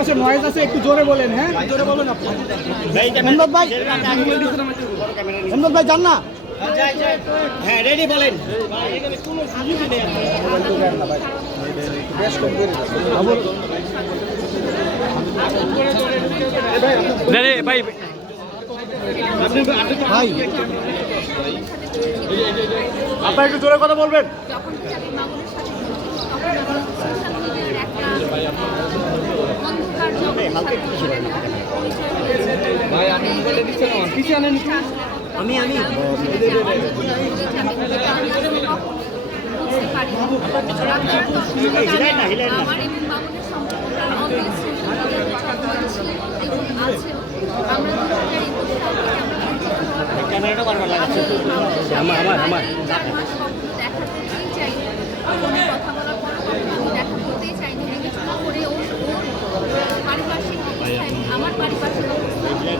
আশেপাশে নয়েজ আছে একটু জোরে বলেন হ্যাঁ? জোরে বলুন আপনি হেমদত ভাই। হেমদত ভাই যান না? হ্যাঁ রেডি বলেন। ভাই। আপনার একটু জোরে কথা বলবেন যখন থেকে আমি মামুনের সাথে পরিচিত, তখন আমি সোশ্যাল মিডিয়ার একটা আমি আমি আমি বুঝতে পারি না। সম্পর্কটা always social media-তে চলমান ছিল এবং আছেও। আমরা আমার আমার চার মাস কখনো দেখা করতেই চাইনি কোনো কথা বলার পরও কখনো আমি দেখা করতেই চাইনি কিছু না করে ওর ওর পারিপার্শ্বিক অবস্থায় আমার পারিপার্শ্বিক অবস্থায় বিচার তাহলে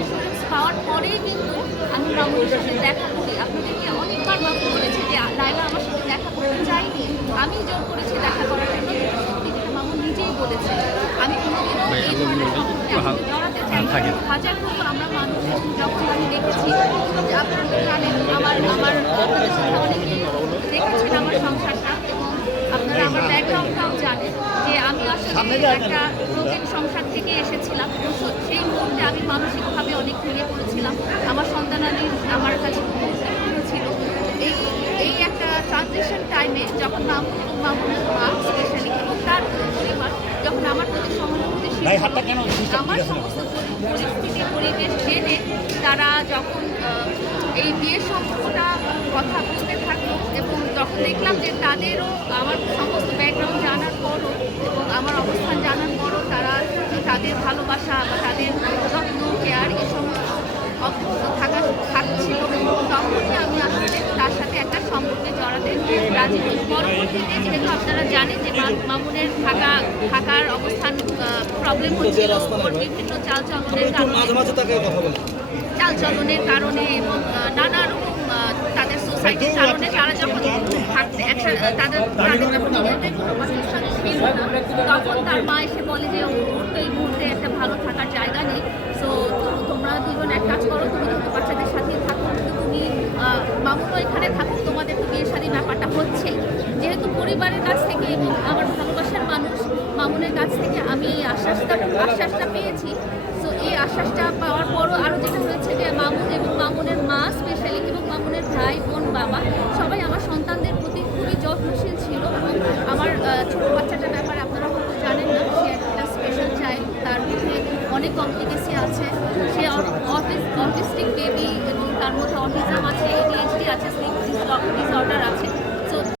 পাওয়ার পরেই কিন্তু আমি মামুনের সাথে দেখা করি। আপনাদেরকে অনেকবার বাবু বলেছে যে লাইলা আমার সাথে দেখা করতে চাইনি আমি জোর করেছি দেখা করার জন্য। কিন্তু নিজেই বলেছে। আমি কোনোদিনও এই ধরনের চাই হাজার হোক আমরা মানুষ যখন আমি দেখেছি আপনারা তো জানেন আমার আমার অনেকেই দেখেছেন আমার সংসারটা এবং আপনারা আমার ব্যাকগ্রাউন্ডটাও জানেন। একটা ব্রোকেন সংসার থেকে এসেছিলাম। সেই মুহূর্তে আমি মানসিকভাবে অনেক ভেঙে পড়েছিলাম। আমার সন্তানাদি আমার কাছে খুব ছিল। এই এই একটা ট্রানজিশন টাইমে যখন মামুন এবং মামুনের মা স্পেশালি এবং তার পরিবার যখন আমার প্রতি সহানুভূতিশীল আমার সমস্ত পরি- পরিস্থিতি পরিবেশ জেনে তারা যখন এই বিয়ের সম্পর্কটা কথা বলতে থাকল যখন দেখলাম যে তাদেরও আমার সমস্ত ব্যাকগ্রাউন্ড জানার পরও এবং আমার অবস্থান জানার পরও তারা তাদের ভালোবাসা বা তাদের যত্ন কেয়ার এই সমস্ত অভ্যস্ত থাকা থাকছিল। তখনই আমি আসলে তার সাথে একটা সম্পর্কে জড়াতে রাজি হই। পরবর্তীতে যেহেতু আপনারা জানেন যে মামুনের থাকা থাকার অবস্থান প্রবলেম হচ্ছিল বিভিন্ন চালচলনের কারণে চালচলনের কারণে এবং নানা রকম তাদের সোসাইটির কারণে তারা যখন থাকতে একসাথে তাদের তাদের তখন তার মা এসে বলে যে ওর তো এই মুহূর্তে একটা ভালো থাকার জায়গা নেই। সো তোমরা দুজন এক কাজ করো, তুমি তো বাচ্চাদের সাথেই থাকো, কিন্তু তুমি মামুনও এখানে থাকো তোমাদের তো বিয়ে শাদী ব্যাপারটা হচ্ছে যেহেতু পরিবারের কাছ থেকে এবং আমার ভালোবাসার মানুষ, মামুনের কাছ থেকে আমি এই আশ্বাসটা আশ্বাসটা পেয়েছি। সো এই আশ্বাসটা পাওয়ার পরও আরও যেটা হয়েছে যে, মামুন এবং মামুনের মা স্পেশালি এবং মামুনের ভাই, বোন, বাবা যত্নশীল ছিল এবং আমার ছোটো বাচ্চাটার ব্যাপারে আপনারা হয়তো জানেন না, সে একটা স্পেশাল চাইল্ড তার মধ্যে অনেক কমপ্লিকেসি আছে। সে অটিস্টিক বেবি এবং তার মধ্যে অটিজম আছে এডিএইচডি আছে